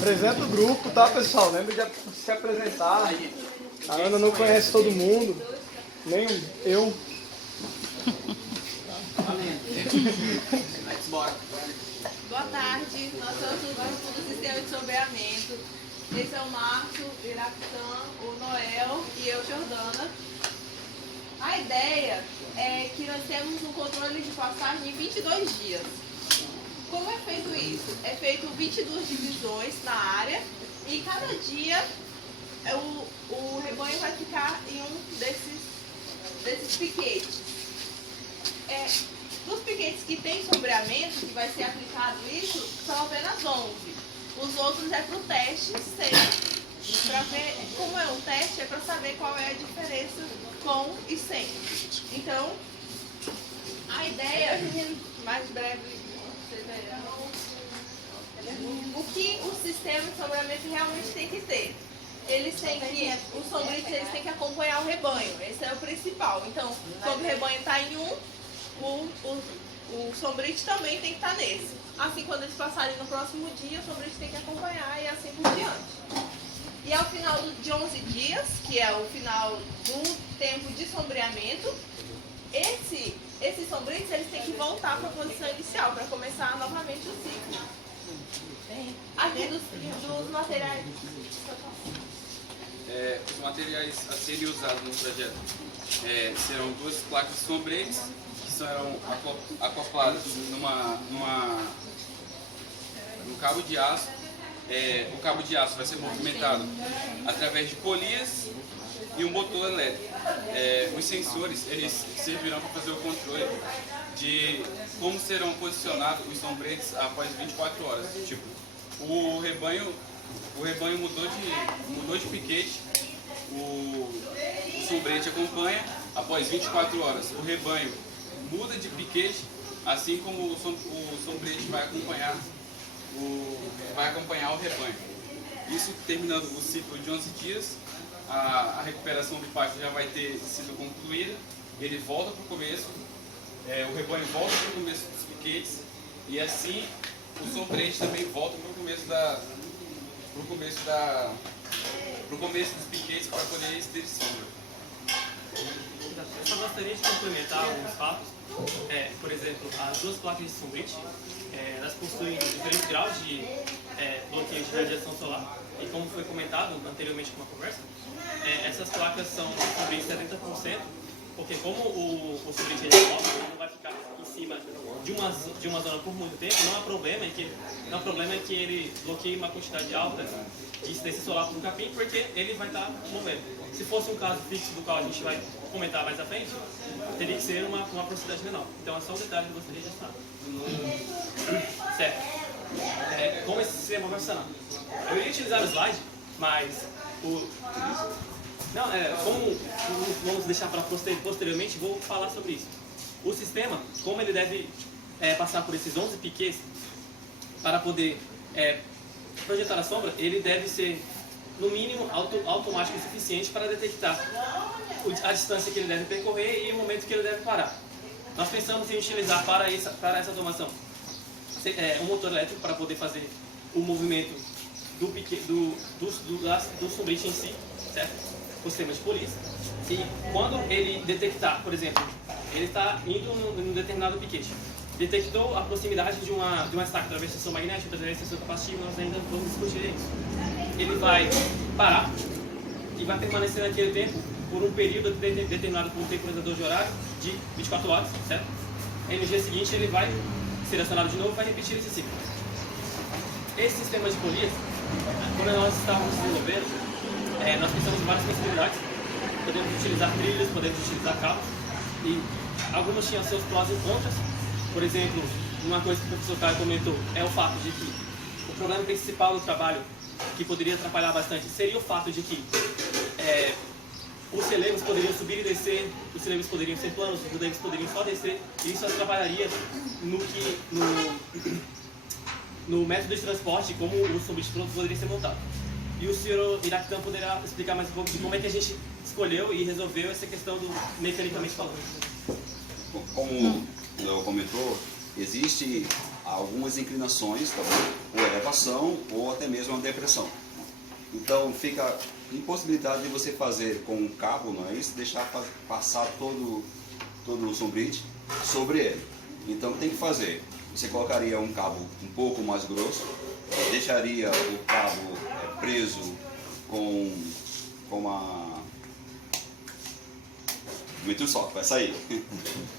Apresenta o grupo, tá, pessoal? Lembra de se apresentar. A Ana não conhece todo mundo, nem eu. Boa tarde, nós somos o grupo do Sistema de Sombreamento. Esse é o Marco, o Iractan, o Noel e eu, Jordana. A ideia é que nós temos um controle de passagem em 22 dias. Como é feito isso? É feito 22 divisões na área e cada dia o rebanho vai ficar em um desses piquetes. Dos piquetes que tem sombreamento, que vai ser aplicado isso, são apenas 11. Os outros é para o teste sem. Para ver como é um teste, é para saber qual é a diferença com e sem. Então, a ideia, mais breve, o que o sistema de sombreamento realmente tem que ter? Os sombretes eles têm que acompanhar o rebanho, esse é o principal. Então, quando o rebanho está em um, o sombrite também tem que estar nesse. Assim, quando eles passarem no próximo dia, o sombrite tem que acompanhar e assim por diante. E ao final de 11 dias, que é o final do tempo de sombreamento, esses sombrites eles têm que voltar para a posição inicial, para começar novamente o ciclo. Aqui dos materiais. Os materiais a serem usados no projeto serão duas placas de sombretes que serão acopladas num cabo de aço. O cabo de aço vai ser movimentado através de polias e um motor elétrico. Os sensores eles servirão para fazer o controle de como serão posicionados os sombretes após 24 horas. Tipo, o rebanho mudou de piquete, o sombrete acompanha após 24 horas. O rebanho muda de piquete, assim como o sombrete vai acompanhar o rebanho. Isso terminando o ciclo de 11 dias, a recuperação do pasto já vai ter sido concluída, ele volta para o começo, o rebanho volta para o começo dos piquetes e assim o sombrete também volta para o começo dos piquetes para poder ter sombra. Eu só gostaria de complementar alguns fatos. Por exemplo, as duas placas de sombrite, elas possuem diferentes graus de bloqueio de radiação solar. E como foi comentado anteriormente com a conversa, essas placas são sombrite 70%, porque como o sombrite ele não vai ficar em cima de uma zona por muito tempo, não há problema é que ele bloqueie uma quantidade alta de incidência solar para o capim, porque ele vai estar movendo. Se fosse um caso fixo do qual a gente vai comentar mais à frente, teria que ser uma velocidade menor. Então é só um detalhe que eu gostaria de adicionar. Certo. Como esse sistema vai funcionar? Eu iria utilizar o slide, mas como vamos deixar para posteriormente, vou falar sobre isso. O sistema, como ele deve passar por esses 11 piquets para poder projetar a sombra, ele deve ser, no mínimo, automático o suficiente para detectar a distância que ele deve percorrer e o momento que ele deve parar. Nós pensamos em utilizar para essa automação um motor elétrico para poder fazer o movimento do sombrite em si, certo? O sistema de polias. E quando ele detectar, por exemplo, ele está indo num determinado piquete, detectou a proximidade de uma estaca através da estação magnética, através da estação capacitiva, nós ainda vamos discutir isso. Ele vai parar e vai permanecer naquele tempo por um período determinado por um temporizador de horário de 24 horas, certo? E no dia seguinte ele vai ser acionado de novo e vai repetir esse ciclo. Esse sistema de polias, quando nós estávamos desenvolvendo, nós pensamos em várias possibilidades. Podemos utilizar trilhos, podemos utilizar cabos, e algumas tinham seus prós e contras. Por exemplo, uma coisa que o professor Caio comentou é o fato de que o problema principal do trabalho, que poderia atrapalhar bastante, seria o fato de que os celeiros poderiam subir e descer, os celeiros poderiam ser planos, os celeiros poderiam só descer, e isso atrapalharia no método de transporte, como o sombrite pronto poderia ser montado. E o senhor Iractan poderá explicar mais um pouco de como é que a gente escolheu e resolveu essa questão do mecanicamente falando. Como o Léo comentou, existe algumas inclinações, tá bom? Ou elevação, ou até mesmo uma depressão. Então fica impossibilidade de você fazer com um cabo, não é isso? Deixar passar todo o sombrite sobre ele. Então tem que fazer. Você colocaria um cabo um pouco mais grosso, deixaria o cabo preso com uma... Muito só, vai sair.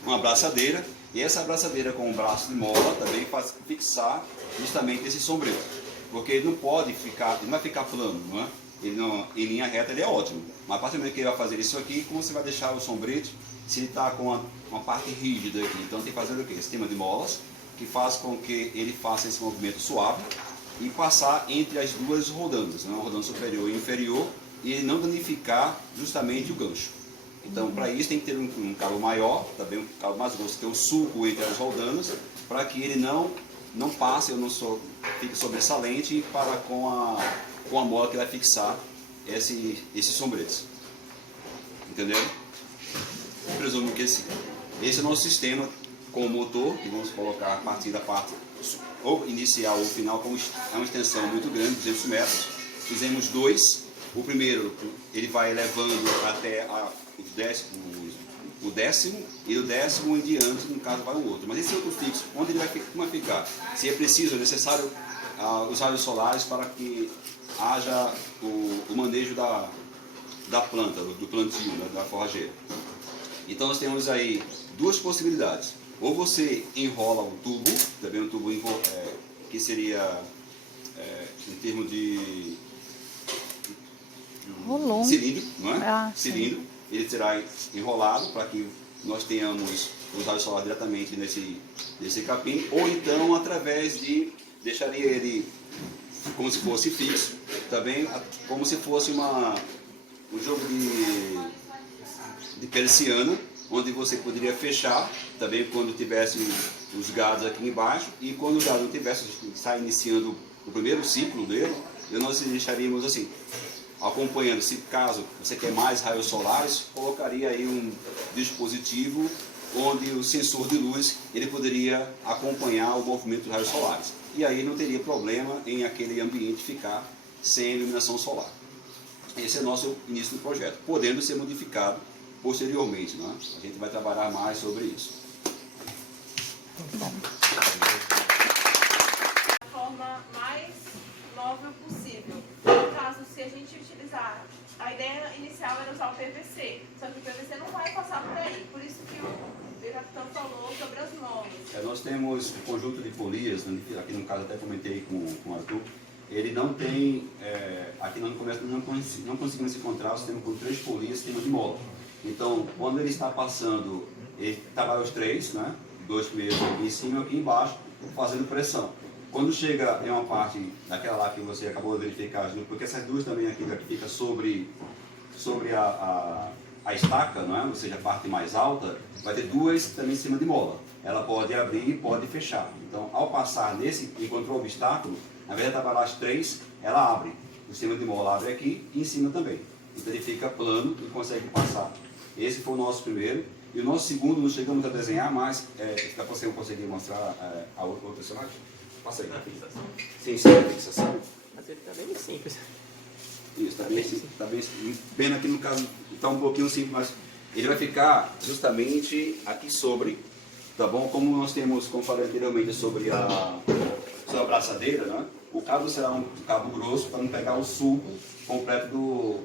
Uma abraçadeira, e essa abraçadeira com um braço de mola também faz fixar justamente esse sombreiro. Porque ele não pode ficar, ele não vai ficar plano, não é? Ele não, em linha reta ele é ótimo. Mas a partir do momento que ele vai fazer isso aqui, como você vai deixar o sombrete se ele está com uma parte rígida aqui? Então tem que fazer o quê? Sistema de molas, que faz com que ele faça esse movimento suave e passar entre as duas rodandas, né? Uma rodanda superior e inferior, e ele não danificar justamente o gancho. Então, para isso tem que ter um cabo maior, também um cabo mais grosso, ter o sulco entre as roldanas, para que ele não passe, ou não fique sobressalente e para com a mola que vai fixar esses sombretes. Entendeu? Presumo que sim. Esse é o nosso sistema com o motor, que vamos colocar a partir da parte ou inicial ou final, como é uma extensão muito grande, 200 metros. Fizemos 2. O primeiro, ele vai elevando até o décimo, e o 10º em diante, no caso, vai o outro. Mas esse outro fixo, onde ele vai ficar? Se é preciso, é necessário os raios solares para que haja o manejo da planta, do plantio, né, da forrageira. Então nós temos aí duas possibilidades. Ou você enrola o tubo, também um tubo que seria, em termos de cilindro, não é? Cilindro. Ele será enrolado para que nós tenhamos os raios solares diretamente nesse capim, ou então através de, deixaria ele como se fosse fixo, também como se fosse um jogo de persiana, onde você poderia fechar, também quando tivesse os gados aqui embaixo, e quando o gado não tivesse, está iniciando o primeiro ciclo dele, nós deixaríamos assim, acompanhando. Se caso você quer mais raios solares, colocaria aí um dispositivo onde o sensor de luz ele poderia acompanhar o movimento dos raios solares. E aí não teria problema em aquele ambiente ficar sem iluminação solar. Esse é o nosso início do projeto, podendo ser modificado posteriormente, né? A gente vai trabalhar mais sobre isso. Da forma mais móvel possível. No caso, se a gente utilizar, a ideia inicial era usar o PVC, só que o PVC não vai passar por aí, por isso que o capitão falou sobre as molas. Nós temos um conjunto de polias, aqui no caso até comentei com o Arthur, ele não tem, aqui não conseguimos encontrar o sistema com 3 polias, sistema de mola. Então, quando ele está passando, ele trabalha os 3, né? 2 primeiros aqui em cima e aqui embaixo, fazendo pressão. Quando chega em uma parte daquela lá que você acabou de verificar, porque essas duas também aqui fica sobre a estaca, não é? Ou seja, a parte mais alta, vai ter 2 também em cima de mola. Ela pode abrir e pode fechar. Então, ao passar nesse, encontrou o obstáculo, ao invés de trabalhar as 3, ela abre. O sistema de mola abre aqui e em cima também. Então ele fica plano e consegue passar. Esse foi o nosso primeiro. E o nosso segundo, não chegamos a desenhar, mas para você conseguir mostrar a outra slide? Passa aí. Na fixação? Sim, a fixação. Mas ele está bem simples. Isso, está bem. Pena que no caso está um pouquinho simples, mas ele vai ficar justamente aqui sobre, tá bom? Como nós temos, como falei anteriormente, sobre a abraçadeira, né? O cabo será um cabo grosso para não pegar o sulco completo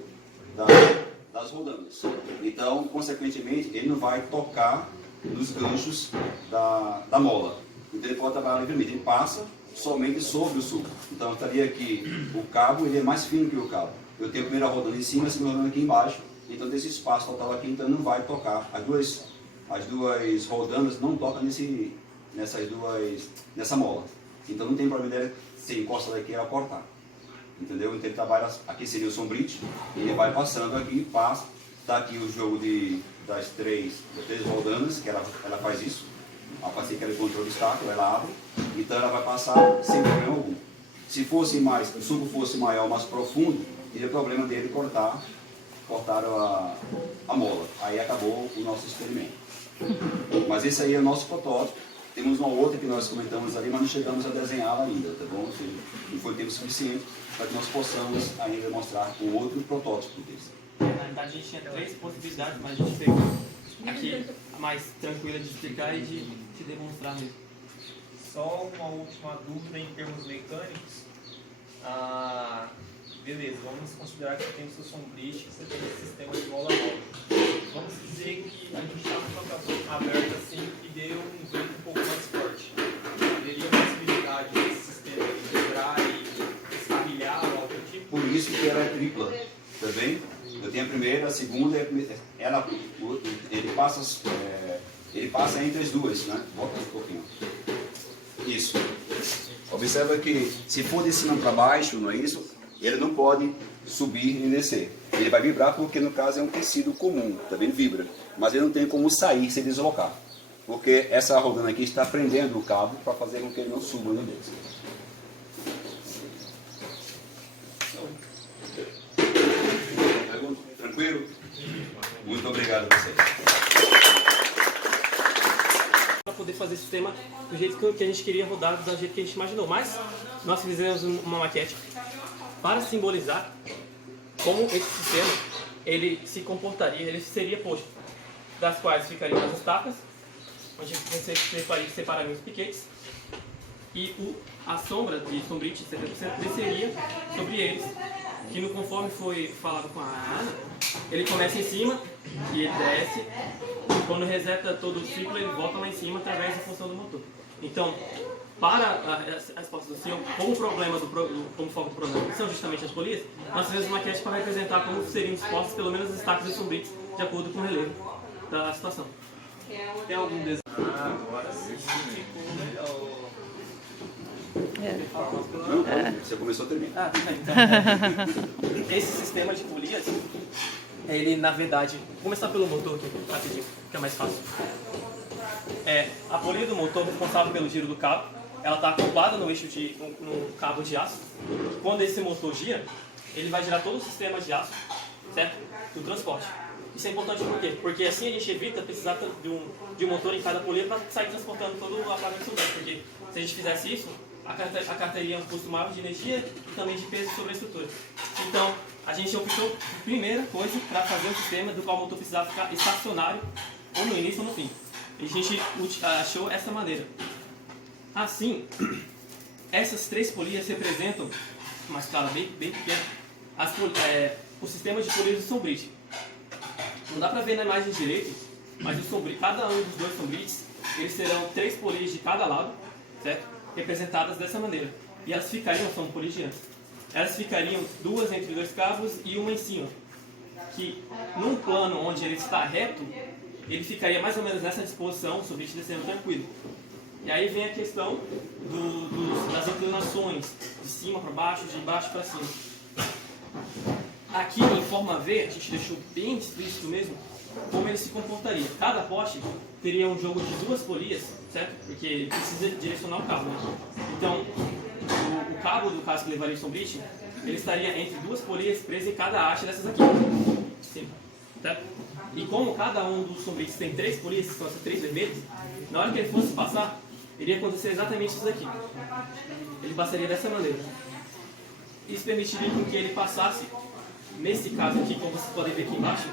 das rodanas. Então, consequentemente, ele não vai tocar nos ganchos da mola. Então ele pode trabalhar livremente, ele passa somente sobre o sulco. Então estaria aqui, o cabo ele é mais fino que o cabo. Eu tenho a primeira rodanda em cima, a segunda rodanda aqui embaixo, então tem esse espaço total aqui, então não vai tocar. As duas rodanas não tocam nessa mola. Então não tem problema dele se encosta daqui ela cortar. Entendeu? Então ele trabalha, aqui seria o sombrite, ele vai passando aqui, passa, está aqui o jogo das três rodanas, que ela faz isso. A partir que ela encontrou o obstáculo, ela abre, então ela vai passar sem problema algum. Se o sulco fosse maior, mais profundo, teria problema dele cortar a mola. Aí acabou o nosso experimento. Mas esse aí é o nosso protótipo, Temos uma outra que nós comentamos ali, mas não chegamos a desenhá-la ainda, tá bom? Ou seja, não foi tempo suficiente para que nós possamos ainda mostrar o outro protótipo desse. Na verdade, a gente tinha 3 possibilidades, mas a gente pegou aqui a mais tranquila de explicar e de demonstrar mesmo. Só uma última dúvida em termos mecânicos. Beleza, vamos considerar que você tem o seu sombrite, você tem esse sistema de mola nova. Vamos dizer que a gente está com a plataforma aberta assim e deu um vento um pouco mais forte. Teria a possibilidade desse sistema de quebrar e escarrilhar ou algo do tipo? Por isso que ela é tripla, tá bem? Eu tenho a primeira, a segunda, ele passa entre as duas, né? Volta um pouquinho. Isso. Observa que se for de cima para baixo, não é isso? Ele não pode subir e descer. Ele vai vibrar porque no caso é um tecido comum, também vibra. Mas ele não tem como sair sem deslocar. Porque essa rodando aqui está prendendo o cabo para fazer com que ele não suba nem desça. Tranquilo? Muito obrigado a vocês. Para poder fazer esse sistema do jeito que a gente queria rodar, do jeito que a gente imaginou. Mas nós fizemos uma maquete para simbolizar como esse sistema ele se comportaria, ele seria posto, das quais ficariam as estacas, onde você separaria os piquetes, e a sombra de sombrite 70% desceria sobre eles, que no conforme foi falado com a Ana, ele começa em cima e ele desce, e quando reseta todo o ciclo ele volta lá em cima através da função do motor. Então, para a resposta do senhor, como foco do problema são justamente as polias, nós fizemos uma maquete para representar como seriam expostas pelo menos as estacas e sombrites de acordo com o relevo da situação. Tem algum desenho? Agora sim ficou melhor. Não, você começou a terminar. Então, esse sistema de polias, ele na verdade, vou começar pelo motor aqui, rapidinho, que é mais fácil. A polia do motor responsável pelo giro do cabo, ela está acoplada no eixo no cabo de aço. Quando esse motor gira, ele vai girar todo o sistema de aço, certo? Do transporte. Isso é importante por quê? Porque assim a gente evita precisar de um motor em cada polia para sair transportando todo o aparelho sobrante. Porque se a gente fizesse isso, acarretaria um custo maior de energia e também de peso sobre a estrutura. Então, a gente optou, primeira coisa, para fazer um sistema do qual o motor precisava ficar estacionário, ou no início ou no fim. E a gente achou essa maneira. Assim, essas 3 polias representam, uma escala bem pequena, o sistema de polias do sombrite. Não dá para ver na imagem direita, mas cada um dos 2 sombrites, eles serão 3 polias de cada lado, certo? Representadas dessa maneira. E elas ficariam, são polias gigantes, elas ficariam 2 entre 2 cabos e uma em cima. Que num plano onde ele está reto, ele ficaria mais ou menos nessa disposição, o sombrite descendo tranquilo. E aí vem a questão das inclinações, de cima para baixo, de baixo para cima. Aqui em forma V, a gente deixou bem explícito mesmo como ele se comportaria. Cada poste teria um jogo de 2 polias, certo? Porque ele precisa direcionar o cabo, né? Então, o cabo do caso que levaria o sombrite, ele estaria entre 2 polias presas em cada haste dessas aqui. Sim, certo? E como cada um dos sombrites tem 3 polias, que são essas 3 vermelhas, na hora que ele fosse passar, iria acontecer exatamente isso daqui. Ele passaria dessa maneira. Isso permitiria com que ele passasse, nesse caso aqui, como vocês podem ver aqui embaixo,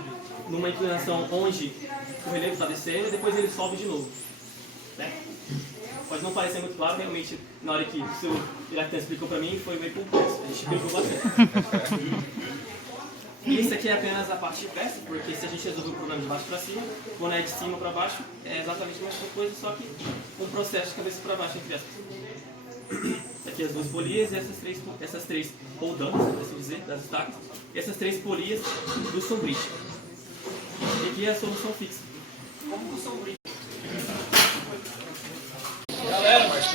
numa inclinação onde o relevo está descendo e depois ele sobe de novo. Né? Pode não parecer muito claro, realmente, na hora que o seu Iractan explicou para mim, foi meio complexo. A gente pegou bastante. E isso aqui é apenas a parte inversa, porque se a gente resolver o problema de baixo para cima, quando é de cima para baixo, é exatamente a mesma coisa, só que um processo de cabeça para baixo, entre aspas. Aqui as 2 polias e essas três roldanas, por assim dizer, das estacas, e essas 3 polias do sombrite. E aqui é a solução fixa. Como que o sombrite? Galera, mas